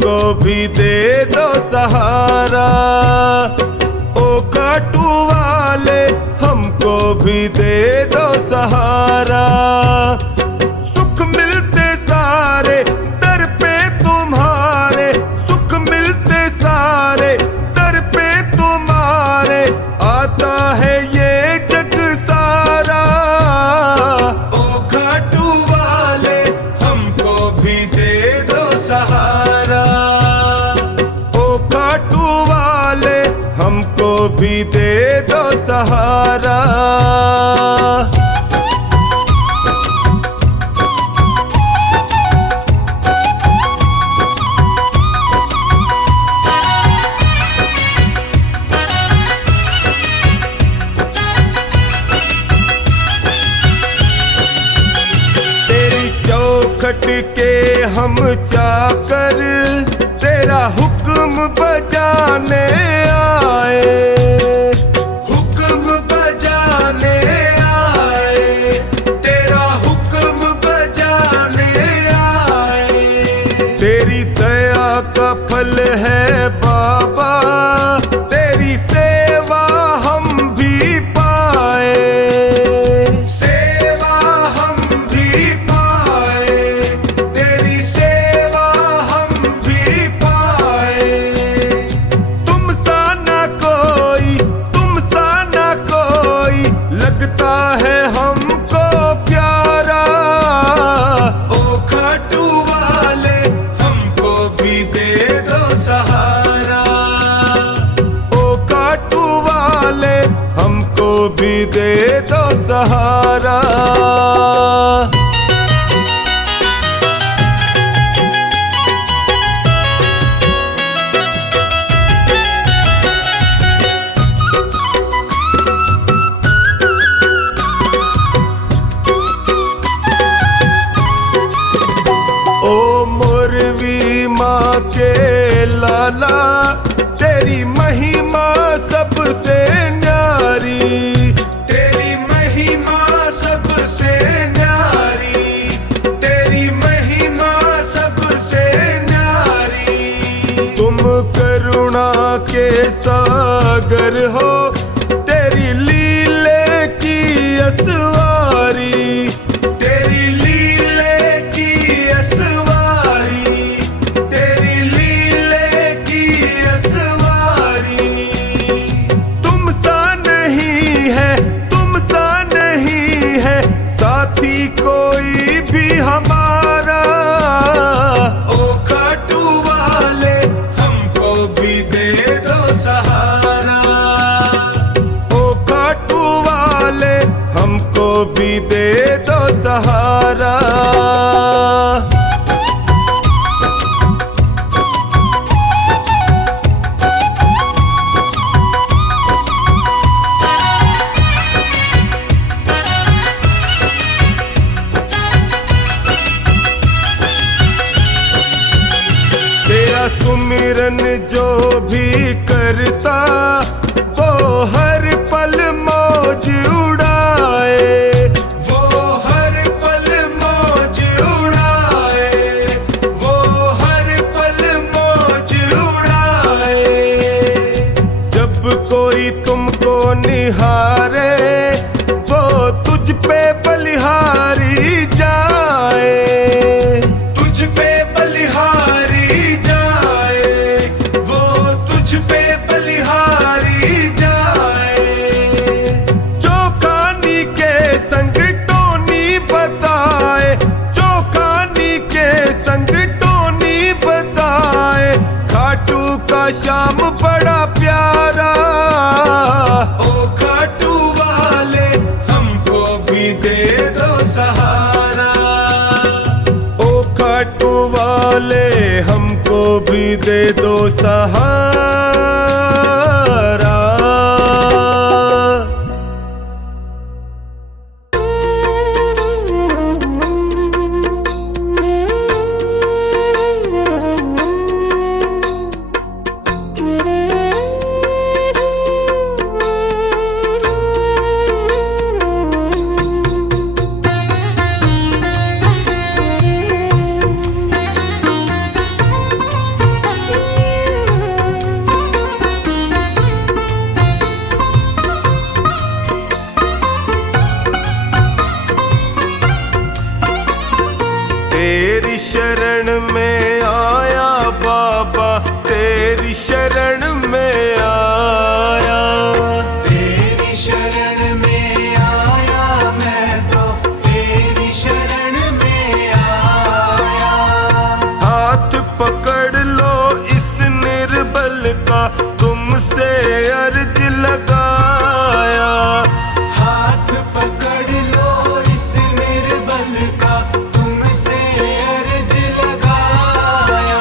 हमको भी दे दो सहारा। ओ खाटू वाले हमको भी दे दो सहारा। सुख मिलते सारे दर पे तुम्हारे, सुख मिलते सारे दर पे तुम्हारे, आता है ये जग सारा। ओ खाटू वाले हमको भी दे दो सहारा। ओ खाटू वाले हमको भी दे दो सहारा। खट के हम चाकर तेरा हुक्म बजाने आए, हुक्म बजाने आए, तेरा हुक्म बजाने आए। तेरी दया का फल है बाबा, तेरी सेवा हम भी पाए, लगता है हमको प्यारा। ओ खाटू वाले हमको भी दे दो सहारा। ओ खाटू वाले हमको भी दे दो सहारा। के लाला तेरी महिमा सबसे न्यारी, तेरी महिमा सबसे न्यारी, तेरी महिमा सबसे न्यारी। तुम करुणा के सागर हो, तेरी लीले की असवारी, तेरी लीले की असवारी, साथी कोई भी हमारा। ओ खाटू वाले हमको भी दे दो सहारा। ओ खाटू वाले हमको भी दे दो सहारा। सुमिरन जो भी करता वो हर पल मौज उड़ाए, वो हर पल मौज उड़ाए, वो हर पल मौज उड़ाए। जब कोई तुमको निहारे वो तुझ पे बलिहारी जाए, तुझ पे बलिहारी पे बलिहारी जाए। जो कहानी के संग टोनी बताए, जो कहानी के संग टोनी बताए, खाटू का श्याम बड़ा प्यारा। ओ खाटू वाले हमको भी दे दो सहारा। ओ खाटू वाले हमको भी दे दो सहारा। तेरी शरण में आया, तेरी शरण में आया मैं तो, तेरी शरण में आया। हाथ पकड़ लो इस निर्बल का, तुमसे अर्ज लगाया। हाथ पकड़ लो इस निर्बल का, तुमसे अर्ज लगाया।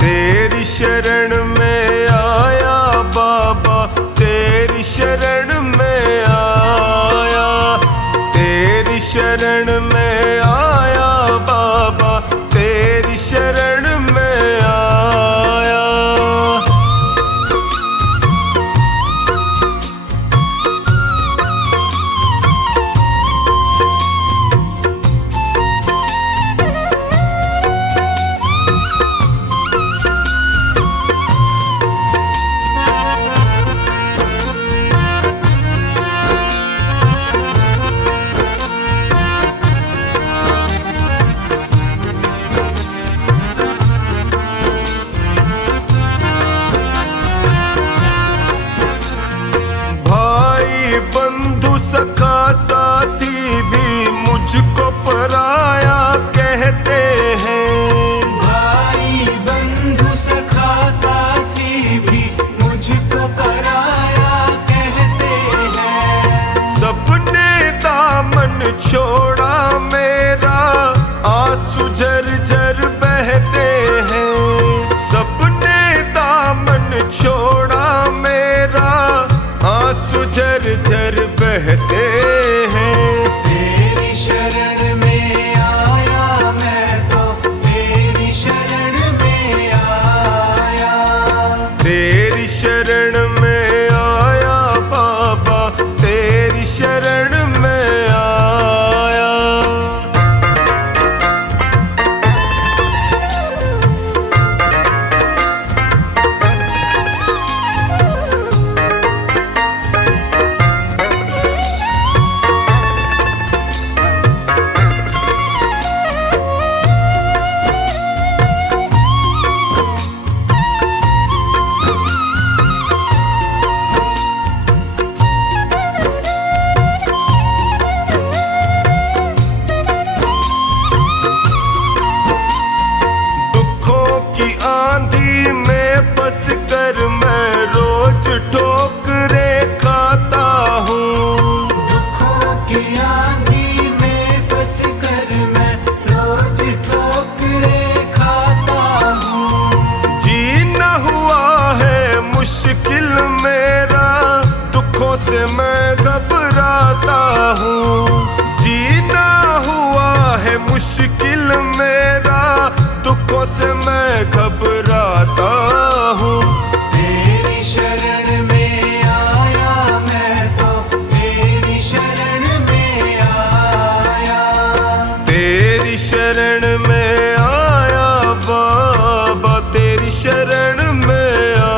तेरी शरण में आया बाबा, तेरी शरण में आया, तेरी शरण में आया बाबा, तेरी शरण में आया। भाई बंधु सखा साथी भी मुझको पराया कहते हैं। भाई बंधु सखा साथी भी मुझको पराया कहते हैं। सबने दामन छोड़ा मेरा, आंसू झरझर बहते हैं। सबने दामन छोड़ा मेरा, आंसू झरझर बहते हैं। तेरी शरण में आया मैं तो, तेरी शरण में आया। तेरी शरण में आया बाबा, तेरी शरण में आया। दुखों की आंधी में फंस कर मैं रोज ठोकरें खाता हूँ। दुखों की आंधी में फंस कर मैं रोज ठोकरें खाता हूँ। जीना हुआ है मुश्किल मेरा, दुखों से मैं घबराता हूँ। जीना हुआ है मुश्किल मेरा, दुखों से मैं घबराता हूँ। तेरी शरण में आया मैं तो, तेरी शरण में आया। तेरी शरण में आया बाबा, तेरी शरण में आया।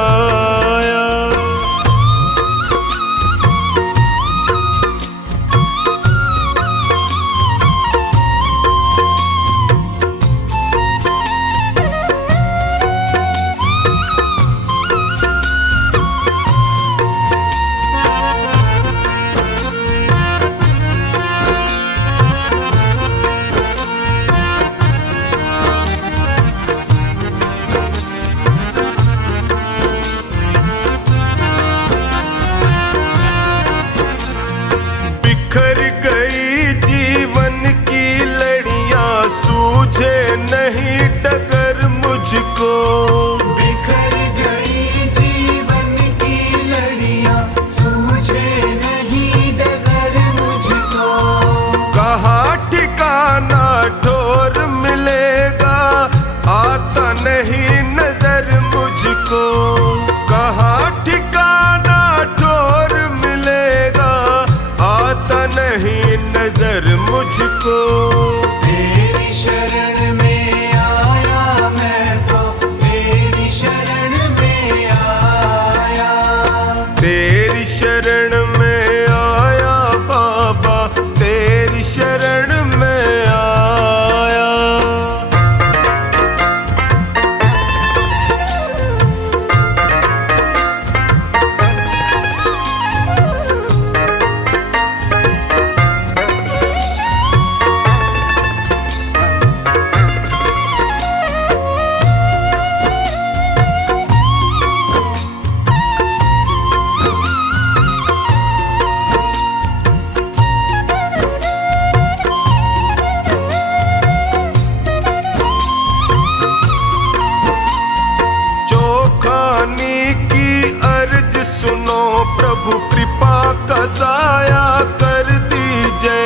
प्रभु कृपा का साया कर दीजिए।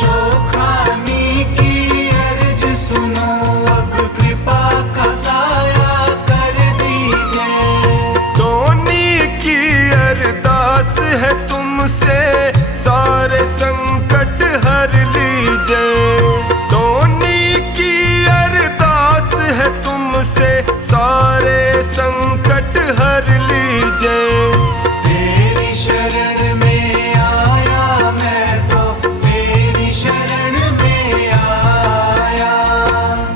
जो खानी की अर्ज सुनो, अब कृपा का साया कर दीजिए। धोनी की अरदास है तुमसे, सारे संकट हर लीजिए। धोनी की अरदास है तुमसे, सारे संकट हर लीजिए। तेरी शरण में आया मैं तो, तेरी शरण में आया।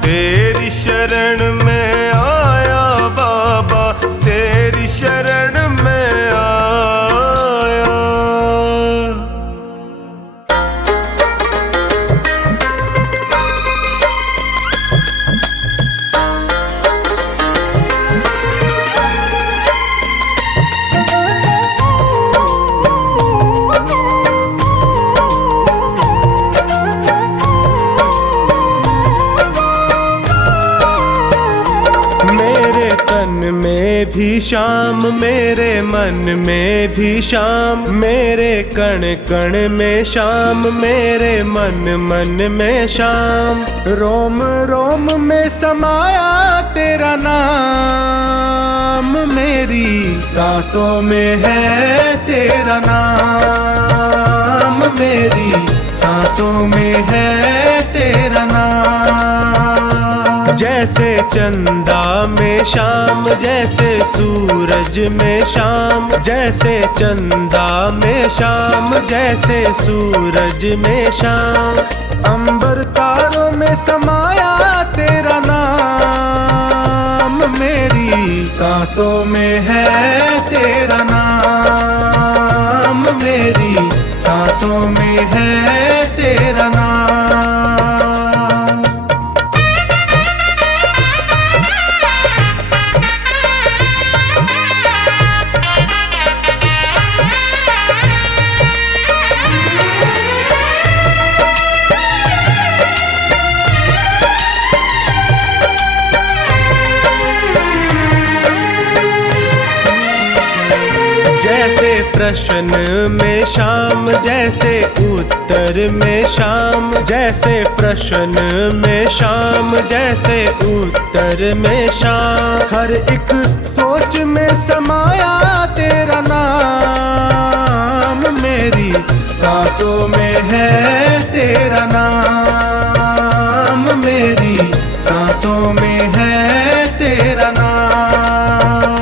तेरी शरण में आया बाबा, तेरी शरण में आया। मेरे तन में भी शाम, मेरे मन में भी शाम, मेरे कण कण में शाम, मेरे मन मन में शाम। रोम रोम में समाया तेरा नाम, मेरी सांसों में है तेरा नाम, मेरी सांसों में है तेरा नाम। जैसे चंदा में शाम, जैसे सूरज में शाम, जैसे चंदा में शाम, जैसे सूरज में शाम। अंबर तारों में समाया तेरा नाम, मेरी सांसों में है तेरा नाम, मेरी सांसों में है तेरा नाम। जैसे प्रश्न में शाम, जैसे उत्तर में शाम, जैसे प्रश्न में शाम, जैसे उत्तर में शाम। हर एक सोच में समाया तेरा नाम, मेरी सांसों में है तेरा नाम, मेरी सांसों में है तेरा नाम।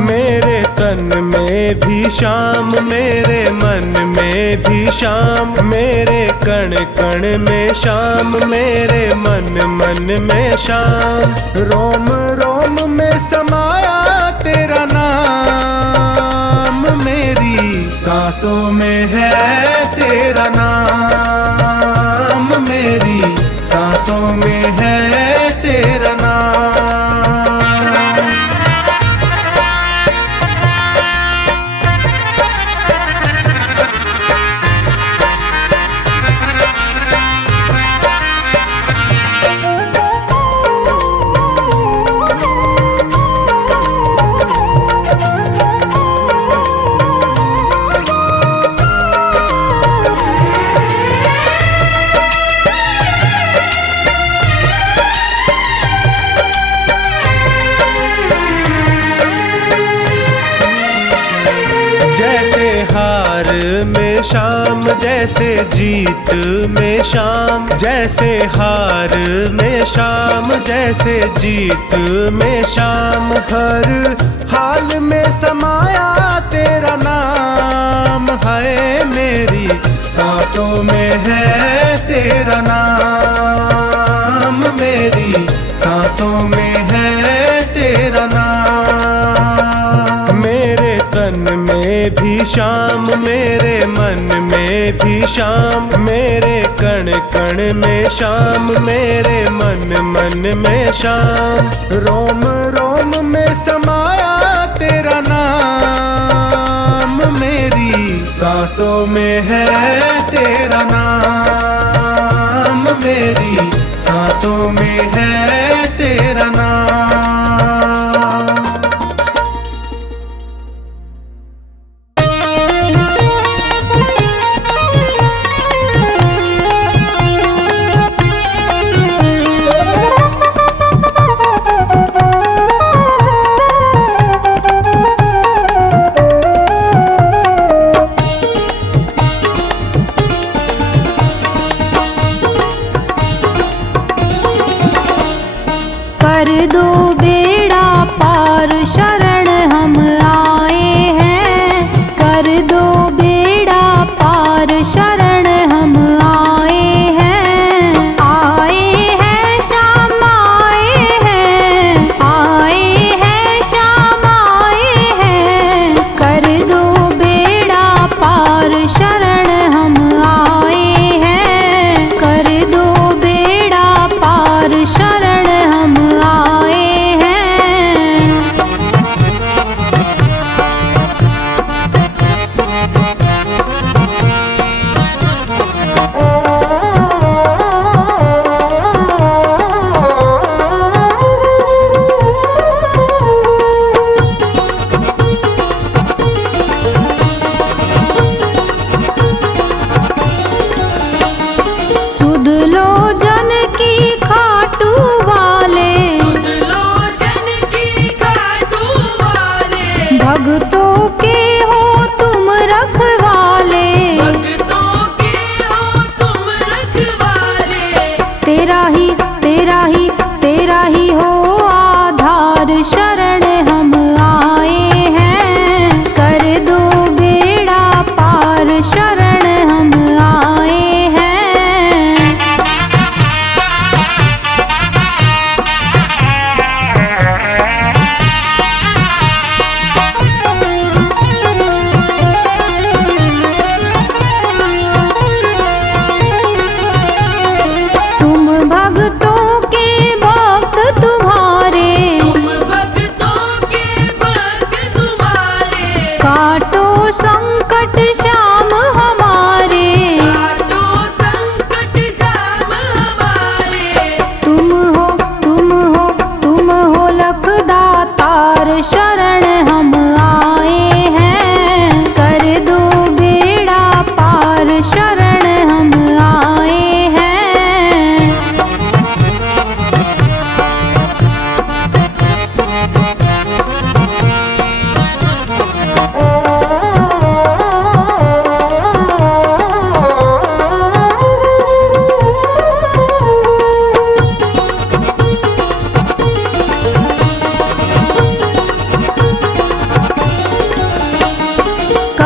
मेरे तन में भी शाम, मेरे मन में भी शाम, मेरे कण कण में शाम, मेरे मन मन में शाम। रोम रोम में समाया तेरा नाम, मेरी सांसों में है तेरा नाम, मेरी सांसों में है तेरा नाम। जैसे हार में शाम, जैसे जीत में शाम, जैसे हार में शाम, जैसे जीत में शाम। हर हाल में समाया तेरा नाम है, मेरी सांसों में है तेरा नाम, मेरी सांसों में है तेरा नाम। मेरे तन में भी शाम, मेरे मन में भी शाम, मेरे कण कण में शाम, मेरे मन मन में शाम। रोम रोम में समाया तेरा नाम, मेरी सांसों में है तेरा नाम, मेरी सांसों में है तेरा नाम।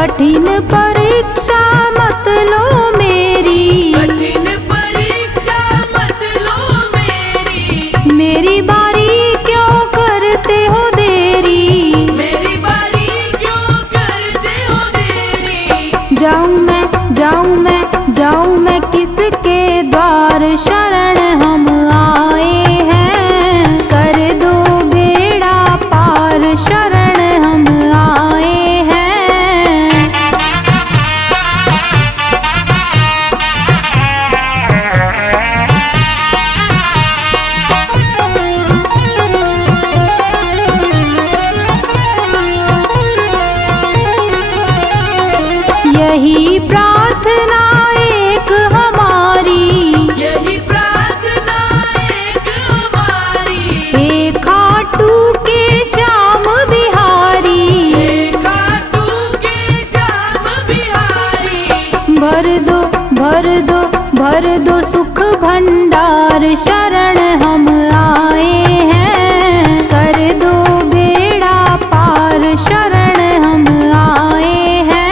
कठिन परीक्षा मत लो मेरी, कठिन परीक्षा मत लो मेरी बारी क्यों करते हो देरी, मेरी बारी क्यों करते हो देरी। जाऊं मैं जाऊं मैं जाऊं मैं किसके द्वार, शरण हम आए हैं, कर दो बेड़ा पार, शरण हम आए हैं। यही प्रार्थना एक हमारी, यही प्रार्थना एक हमारी, हे खाटू के श्याम बिहारी, हे खाटू के श्याम बिहारी। भर दो भर दो भर दो सुख भंडार, शरण हम आए हैं, कर दो बेड़ा पार, शरण हम आए हैं।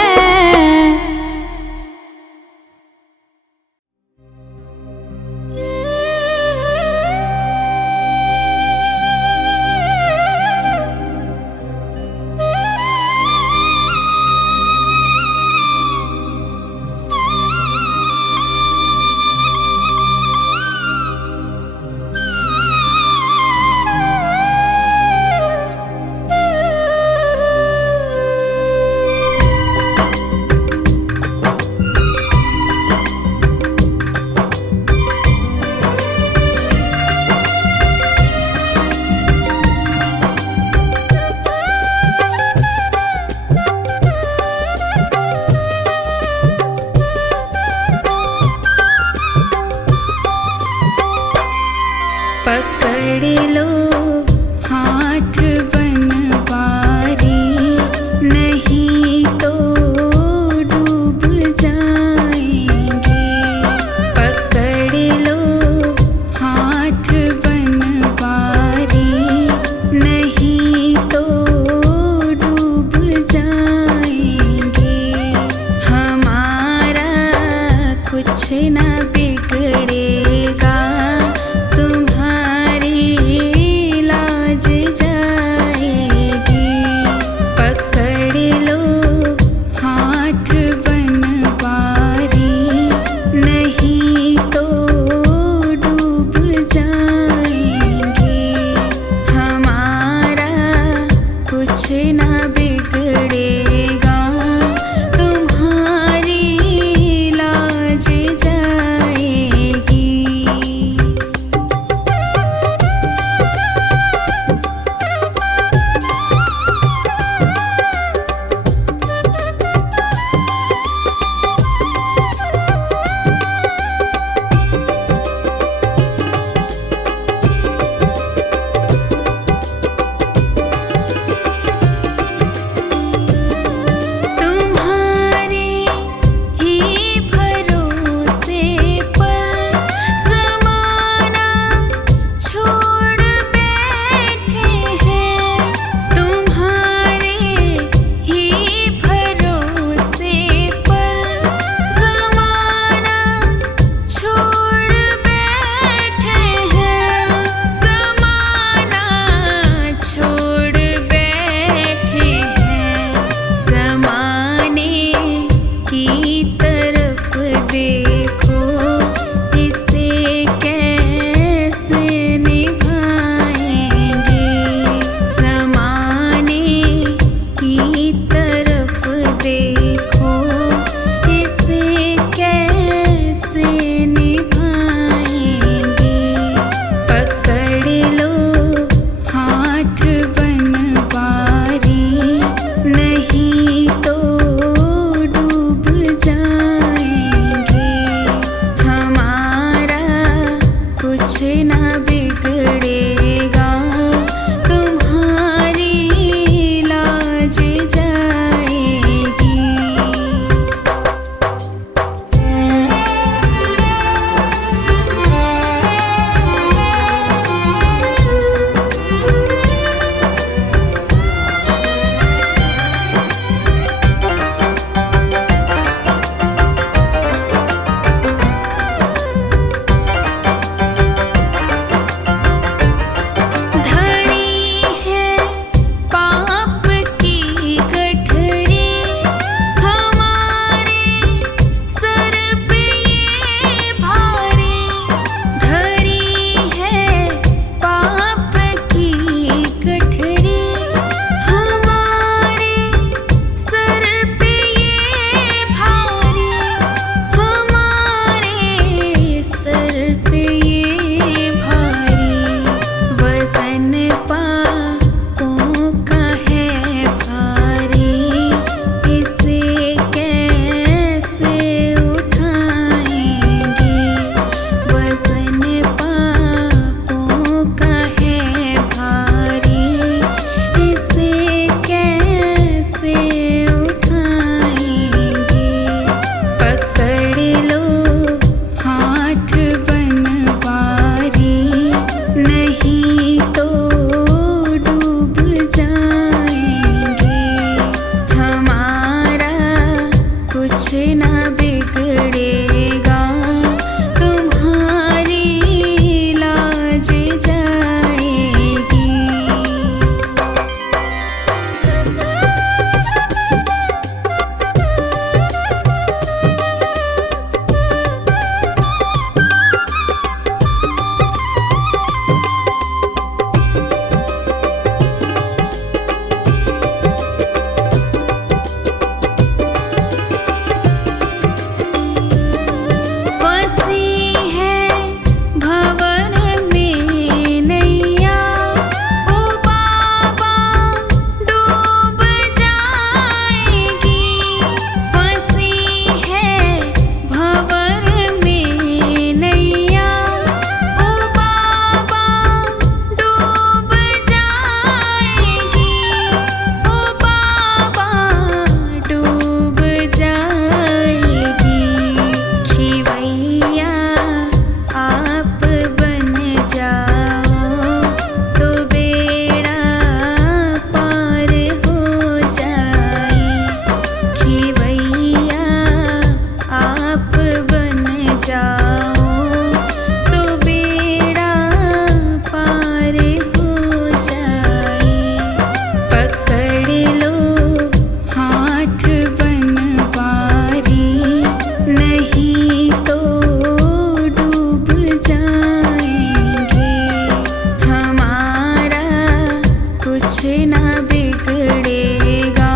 ना बिगड़ेगा,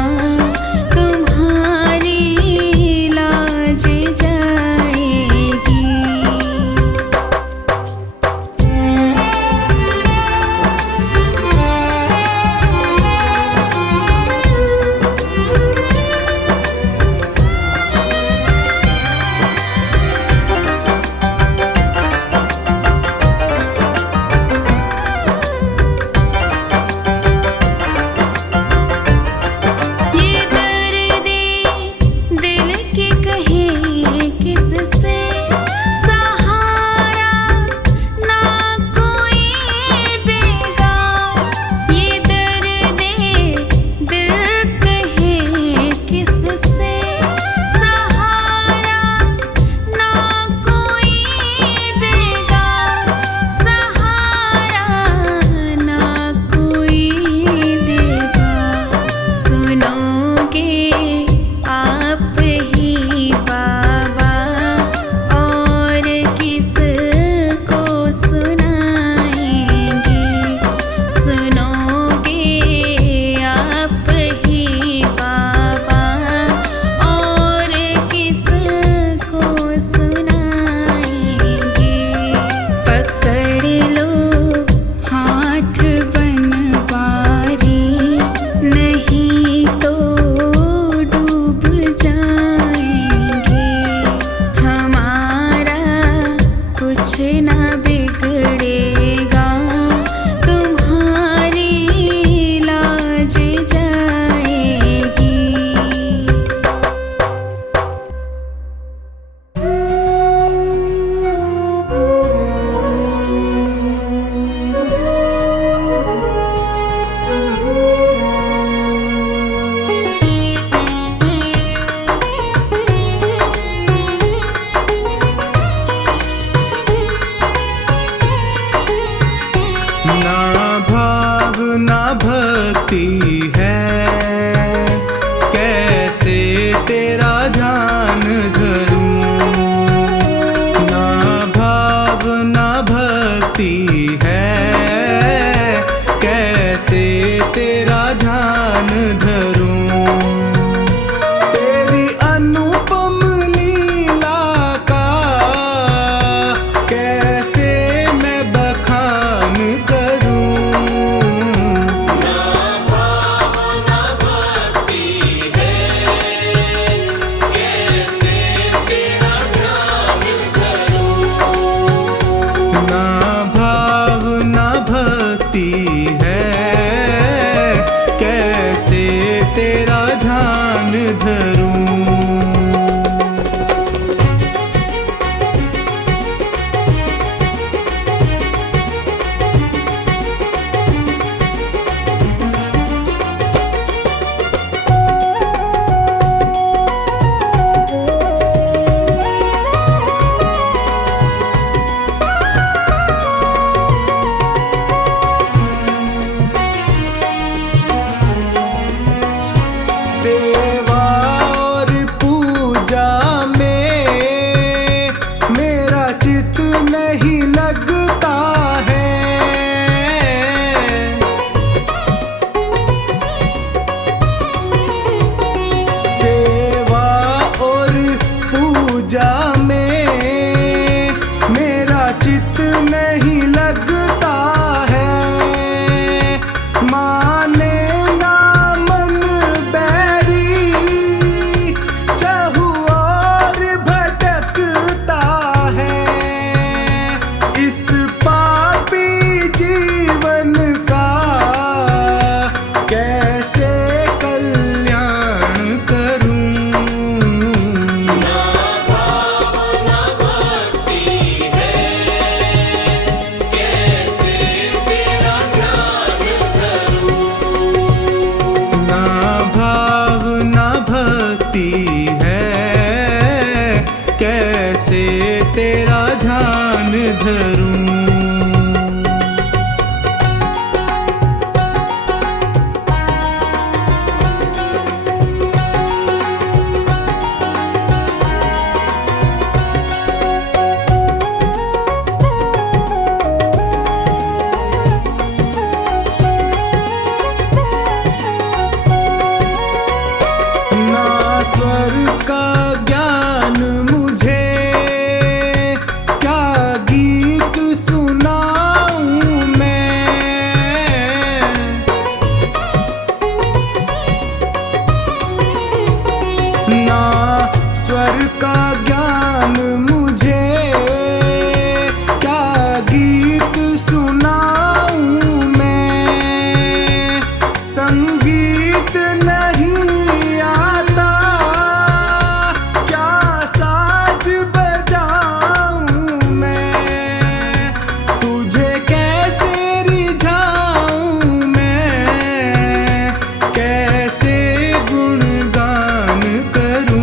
तुम्हारी लाज जाएगी। ये दर्दे दिल के कहे किससे, सहारा ना कोई देगा। ये दर्दे दिल कहे किससे, सहारा ना कोई देगा, सहारा ना कोई देगा। सुनोगे आप ही बाबा, और किसको सुनाएंगे। सुनोगे आप ही बाबा, और किसको सुनाएंगे। पकड़ लो हाथ बनवारी, नहीं तो डूब जाएंगे। हमारा कुछ ना बिगड़ेगा, तुम्हारी लाज जाएगी। ना भाव ना भक्ति है, कैसे तेरा ध्यान धरूं। ना भाव ना भक्ति है, कैसे तेरा ध्यान धरूं। तेरी अनुपम लीला का कैसे मैं बखान करूं। ना भाव ना भक्ति है, कैसे तेरा ध्यान धरूं। ना भाव ना भक्ति है, कैसे तेरा ध्यान धरूं। सेवा और पूजा में मेरा चित नहीं लगता है। सेवा और पूजा में मेरा चित नहीं लगता है। माने ना मन बैरी, चहु और भटकता है। इस पापी जीवन का कैसे कल्याण करूं। ना भाव ना भक्ति है, कैसे तेरा ध्यान धरूं। ना भाव ना भक्ति है, कैसे तेरा ध्यान धरूं। संगीत नहीं आता, क्या साज बजाऊं मैं, तुझे कैसे रिझाऊं मैं, कैसे गुणगान करूं।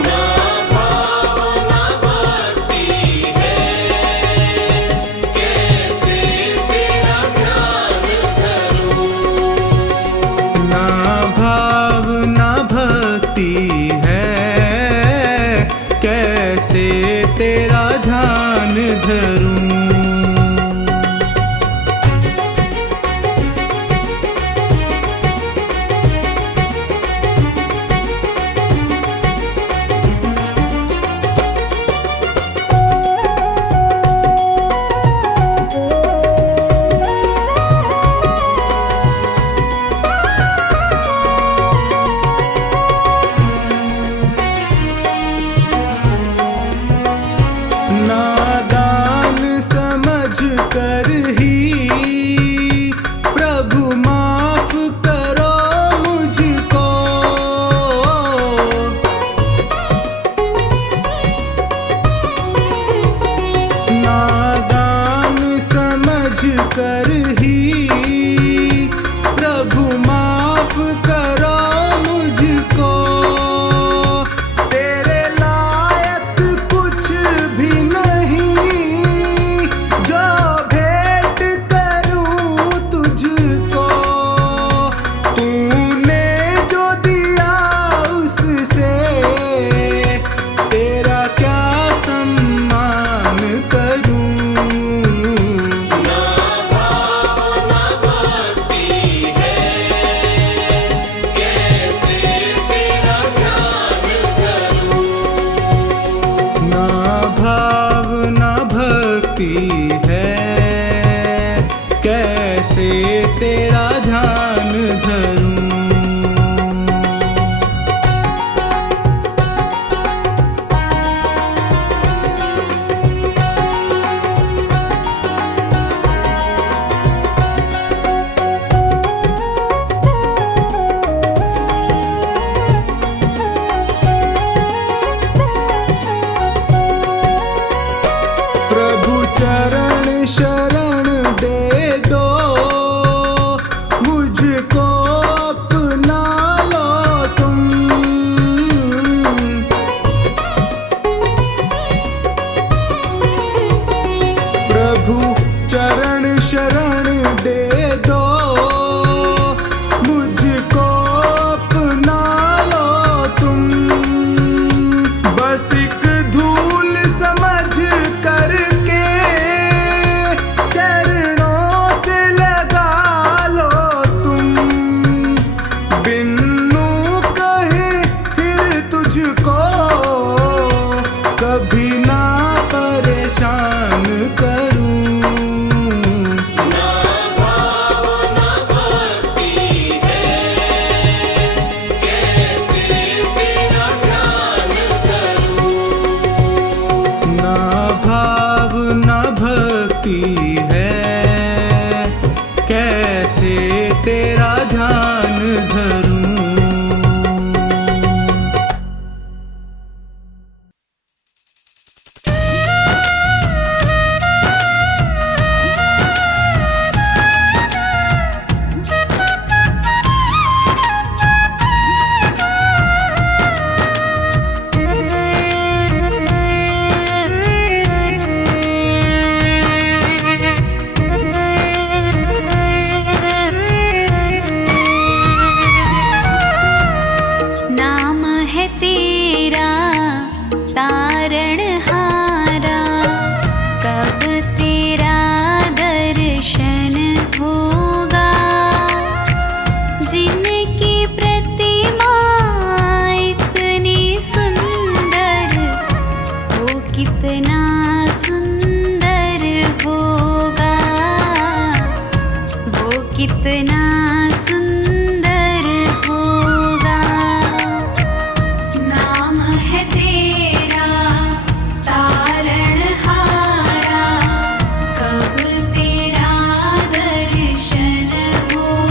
ना भाव ना भक्ति है, कैसे तेरा ध्यान धरूं। ना भाव ना भक्ति है, कैसे तेरा ध्यान धरूं। नादान समझ कर ही प्रभु माफ करो मुझको, नादान समझ कर ही प्रभु माफ करो मुझको। तेरे लायक कुछ भी नहीं जो भेंट करूं तुझको, तूने जो दिया उससे तेरा क्या सम्मान करूं। ना भाव ना भक्ति है, कैसे तेरा ध्यान धरूं। ना भाव ना भक्ति है, कैसे तेरा ध्यान धरूं। प्रभु चरण शरण दे दो, मुझको अपना लो तुम। प्रभु चरण शरण दे दो, मुझको अपना लो तुम। बस एक धूल समझ करके चरणों से लगा लो तुम। बिन्नू कहे फिर तुझको कभी ना परेशान करूं। ना भाव ना भक्ति है, कैसे तेरा ध्यान धरूं। ना भाव ना भक्ति है, कैसे तेरा ध्यान धरूं। नाम है तेरा तारणहारा, कब तेरा दर्शन होगा। जिनकी प्रतिमा इतनी सुंदर, वो कितना सुंदर होगा, वो कितना सुंदर होगा। नाम है तेरा तारणहारा, कब तेरा दर्शन होगा।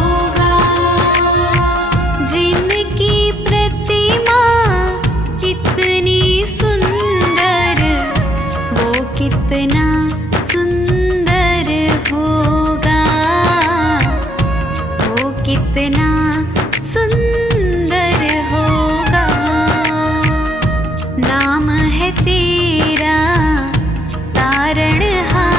कितना सुंदर होगा। नाम है तेरा तारणहार।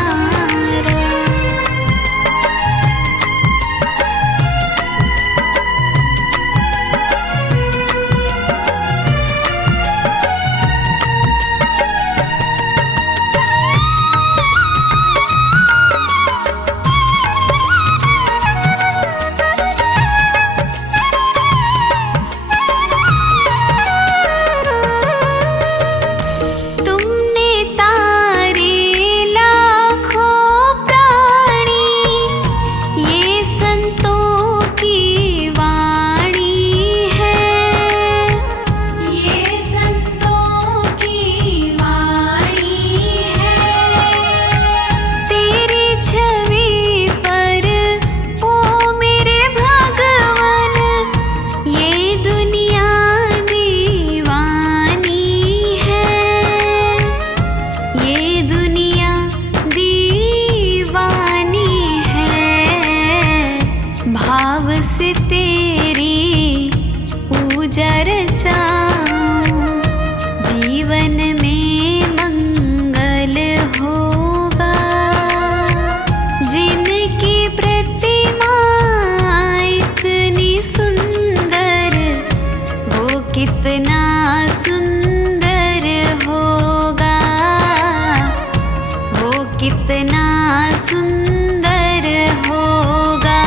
तुमने तारे लाखों प्राणी, ये संतों की वाणी है। ये संतों की वाणी है। तेरी छवि पर ओ मेरे भगवन, ये दुनिया दीवानी है। ये दुनिया दीवानी है। भाव से तेरी पूजा रचाऊं, जीवन में मंगल होगा। जिनकी प्रतिमा इतनी सुंदर, वो कितना सुंदर होगा। वो कितना सुंदर होगा।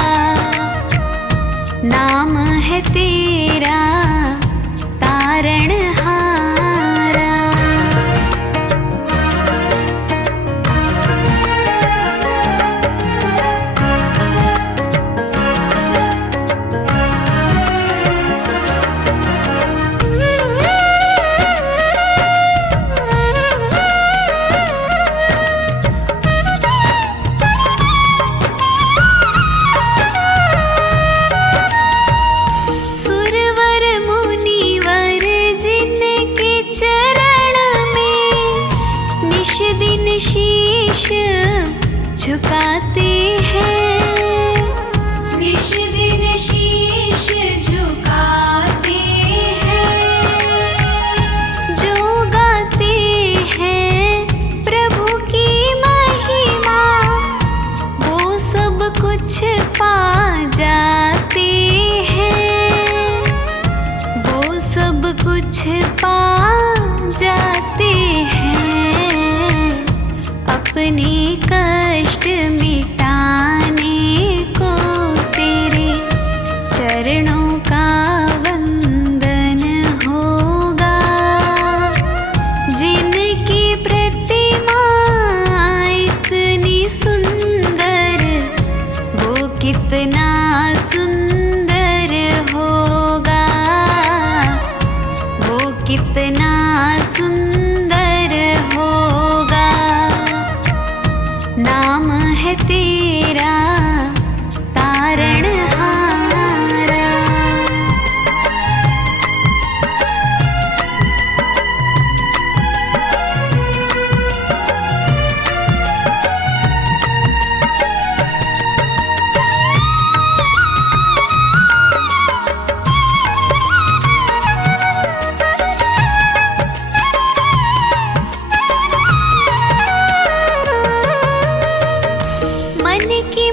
नाम है तेरा तारणहारा। सुरवर मुनिवर जिनके चरण में निश दिन शीश झुकाते हैं। निश दिन शीश झुकाते हैं। जो गाते हैं प्रभु की महिमा, वो सब कुछ पा जाते हैं। वो सब कुछ पा जाते हैं। अपने कष्ट मिटाने को तेरे चरणों का वंदन होगा। जिनकी प्रतिमा इतनी सुंदर, वो कितना सुंदर होगा। वो कितना सुंदर होगा। नाम है तेरा तारणहारा। मन की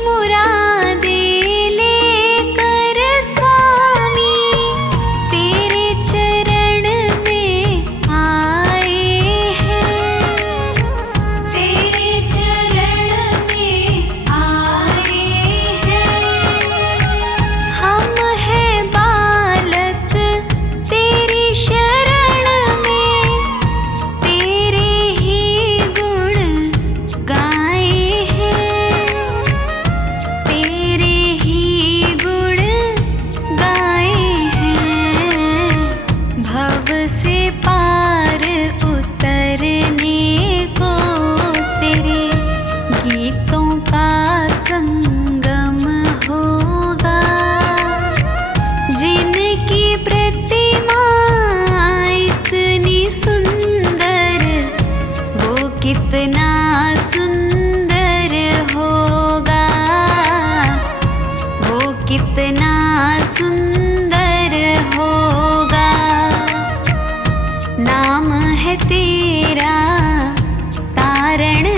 कितना सुंदर होगा। नाम है तेरा तारण